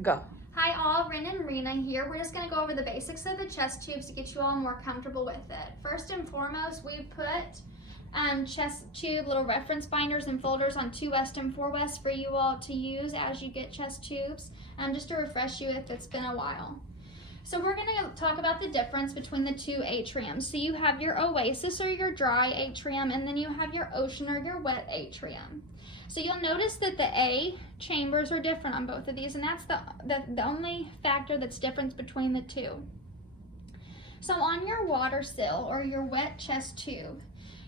Go. Hi all, Rin and Rena here. We're just going to go over the basics of the chest tubes to get you all more comfortable with it. First and foremost, we put chest tube little reference binders and folders on 2 West and 4 West for you all to use as you get chest tubes, just to refresh you if it's been a while. So we're going to talk about the difference between the 2 atriums. So you have your oasis or your dry atrium, and then you have your ocean or your wet atrium. So you'll notice that the A chambers are different on both of these, and that's the only factor that's different between the two. So on your water sill or your wet chest tube,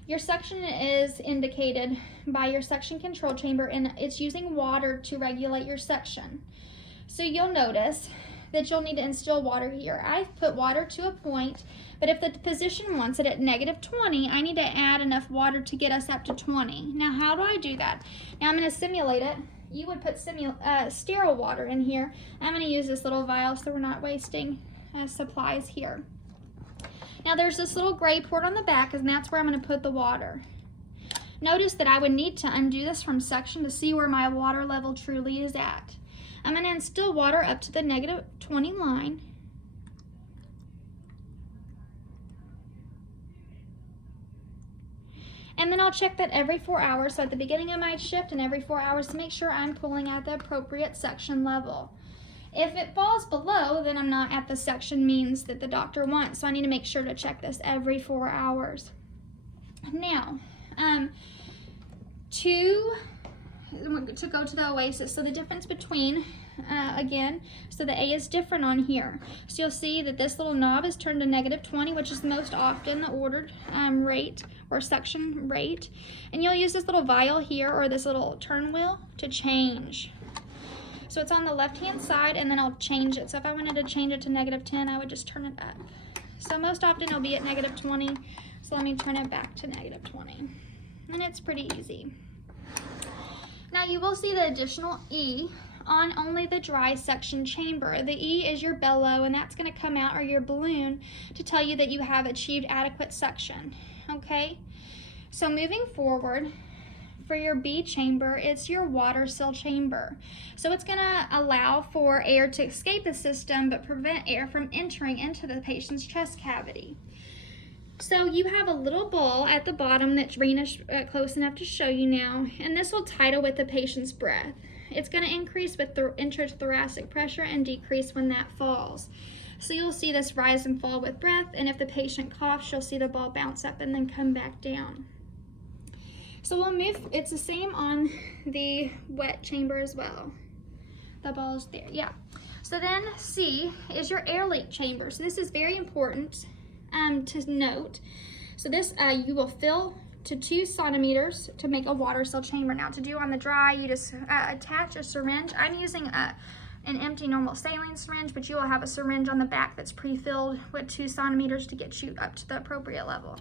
your suction is indicated by your suction control chamber, and it's using water to regulate your suction. So you'll notice that you'll need to instill water here. I've put water to a point, but if the physician wants it at -20, I need to add enough water to get us up to 20. Now, how do I do that? Now, I'm going to simulate it. You would put sterile water in here. I'm going to use this little vial so we're not wasting supplies here. Now, there's this little gray port on the back, and that's where I'm going to put the water. Notice that I would need to undo this from suction to see where my water level truly is at. I'm going to instill water up to the -20 line. And then I'll check that every 4 hours, so at the beginning of my shift and every 4 hours, to make sure I'm pulling at the appropriate suction level. If it falls below, then I'm not at the suction means that the doctor wants, so I need to make sure to check this every 4 hours. Now, to go to the oasis, so the difference between again, so the A is different on here, so you'll see that this little knob is turned to -20, which is most often the ordered rate or suction rate, and you'll use this little vial here or this little turn wheel to change. So it's on the left hand side, and then I'll change it. So if I wanted to change it to -10, I would just turn it up. So most often it'll be at -20, so let me turn it back to -20, and it's pretty easy. Now you will see the additional E on only the dry suction chamber. The E is your bellow, and that's going to come out, or your balloon, to tell you that you have achieved adequate suction. Okay, so moving forward, for your B chamber, it's your water sill chamber. So it's going to allow for air to escape the system but prevent air from entering into the patient's chest cavity. So you have a little ball at the bottom that Rena's close enough to show you now, and this will tidal with the patient's breath. It's going to increase with the intrathoracic pressure and decrease when that falls. So you'll see this rise and fall with breath, and if the patient coughs, you'll see the ball bounce up and then come back down. So we'll move, it's the same on the wet chamber as well. The ball's there, yeah. So then C is your air leak chamber. So this is very important to note. So this, you will fill to 2 centimeters to make a water sill chamber. Now to do on the dry, you just attach a syringe. I'm using an empty normal saline syringe, but you will have a syringe on the back that's pre-filled with 2 centimeters to get you up to the appropriate level.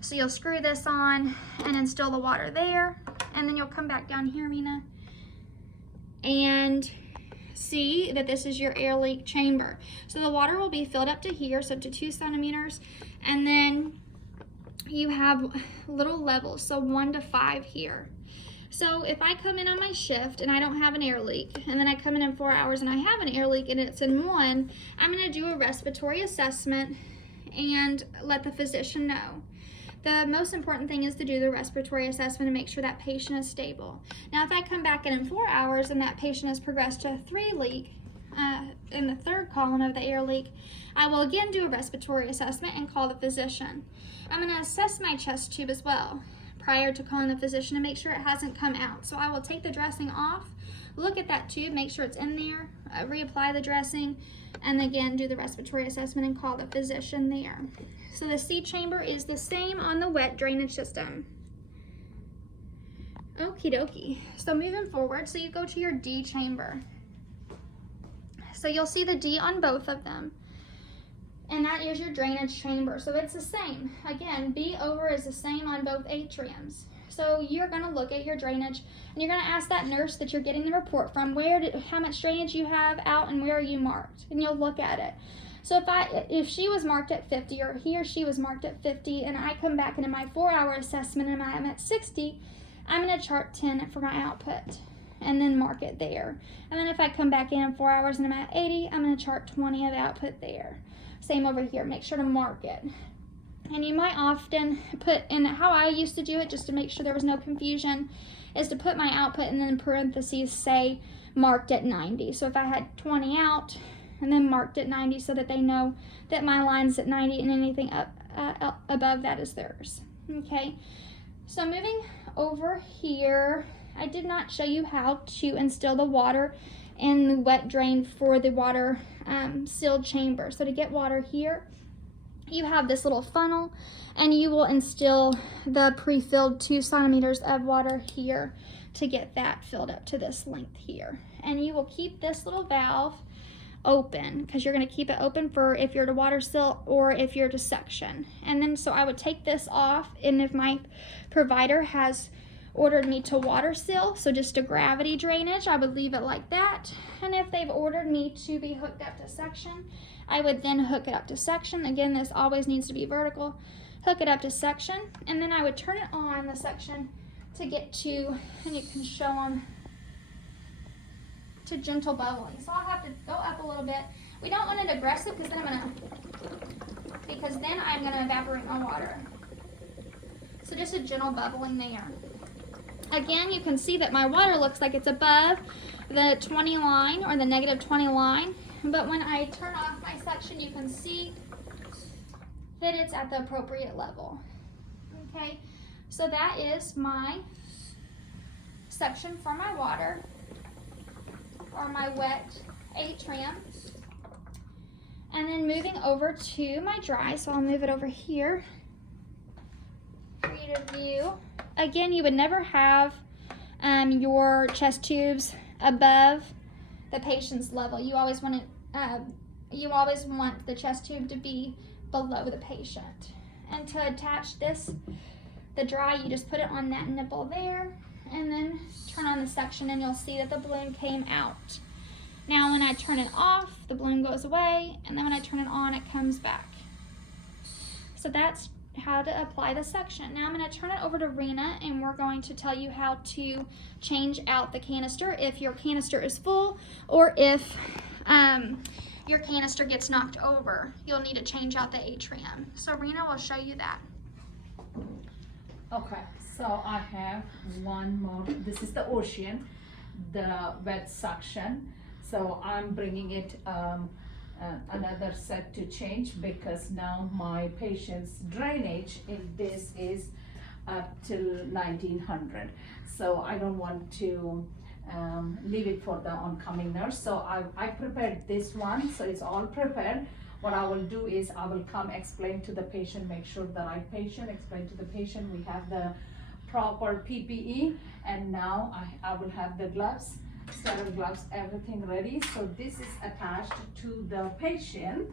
So you'll screw this on and instill the water there, and then you'll come back down here, Rena, and see that this is your air leak chamber. So the water will be filled up to here, so to 2 centimeters, and then you have little levels, so 1 to 5 here. So if I come in on my shift and I don't have an air leak, and then I come in 4 hours and I have an air leak and it's in 1, I'm going to do a respiratory assessment and let the physician know. The most important thing is to do the respiratory assessment and make sure that patient is stable. Now, if I come back in 4 hours and that patient has progressed to a 3 leak, in the 3rd column of the air leak, I will again do a respiratory assessment and call the physician. I'm going to assess my chest tube as well prior to calling the physician to make sure it hasn't come out. So I will take the dressing off, look at that tube, make sure it's in there, reapply the dressing, and again do the respiratory assessment and call the physician there. So the C chamber is the same on the wet drainage system. Okie dokie. So moving forward, so you go to your D chamber. So you'll see the D on both of them, and that is your drainage chamber. So it's the same. Again, B over is the same on both atriums. So you're going to look at your drainage, and you're going to ask that nurse that you're getting the report from, how much drainage you have out and where are you marked, and you'll look at it. So if she was marked at 50, or he or she was marked at 50, and I come back into my 4-hour assessment and I'm at 60, I'm going to chart 10 for my output. and then mark it there. And then if I come back in 4 hours and I'm at 80, I'm going to chart 20 of output there. Same over here, make sure to mark it. And you might often put in, how I used to do it just to make sure there was no confusion, is to put my output and then in parentheses say marked at 90. So if I had 20 out and then marked at 90 so that they know that my line's at 90 and anything up above that is theirs. Okay, so moving over here, I did not show you how to instill the water in the wet drain for the water sealed chamber. So to get water here, you have this little funnel and you will instill the pre-filled 2 centimeters of water here to get that filled up to this length here. And you will keep this little valve open because you're going to keep it open for if you're to water seal or if you're to suction. And then so I would take this off, and if my provider has ordered me to water seal, so just a gravity drainage, I would leave it like that. And if they've ordered me to be hooked up to suction, I would then hook it up to suction. Again, this always needs to be vertical. Hook it up to suction, and then I would turn it on the suction to get to, and you can show them, to gentle bubbling. So I'll have to go up a little bit. We don't want it aggressive because then I'm gonna evaporate my water. So just a gentle bubbling there. Again, you can see that my water looks like it's above the 20 line or the negative 20 line. But when I turn off my suction, you can see that it's at the appropriate level. Okay, so that is my suction for my water, or my wet atrium. And then moving over to my dry, so I'll move it over here for you to view. Again, you would never have your chest tubes above the patient's level. You always want the chest tube to be below the patient. And to attach this, the dry, you just put it on that nipple there and then turn on the suction, and you'll see that the balloon came out. Now when I turn it off, the balloon goes away, and then when I turn it on, it comes back. So that's how to apply the suction. Now I'm going to turn it over to Rena, and we're going to tell you how to change out the canister if your canister is full, or if your canister gets knocked over. You'll need to change out the atrium. So Rena will show you that. Okay, so I have one more. This is the Ocean, the wet suction. So I'm bringing it another set to change because now my patient's drainage in this is up till 1900. So I don't want to leave it for the oncoming nurse. So I prepared this one, so it's all prepared. What I will do is I will come explain to the patient, make sure the right patient, explain to the patient we have the proper PPE, and now I will have the gloves, sterile gloves, everything ready. So this is attached to the patient.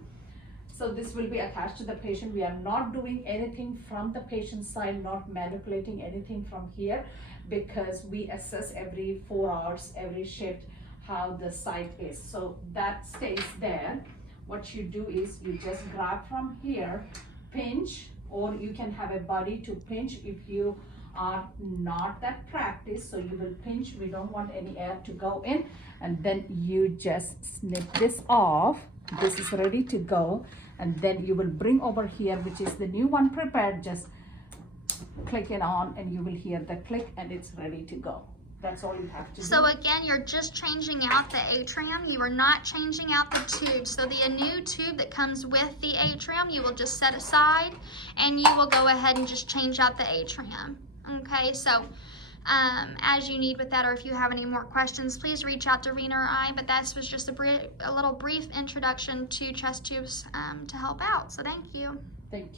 So this will be attached to the patient. We are not doing anything from the patient side, not manipulating anything from here, because we assess every 4 hours, every shift, how the site is. So that stays there. What you do is you just grab from here, pinch, or you can have a buddy to pinch if you are not that practiced. So you will pinch, we don't want any air to go in, and then you just snip this off. This is ready to go, and then you will bring over here, which is the new one prepared, just click it on and you will hear the click and it's ready to go. That's all you have to do. So again, you're just changing out the atrium. You are not changing out the tube. So the new tube that comes with the atrium, you will just set aside, and you will go ahead and just change out the atrium. Okay, so as you need with that, or if you have any more questions, please reach out to Rena or I. But that was just a little brief introduction to chest tubes to help out. So thank you. Thank you.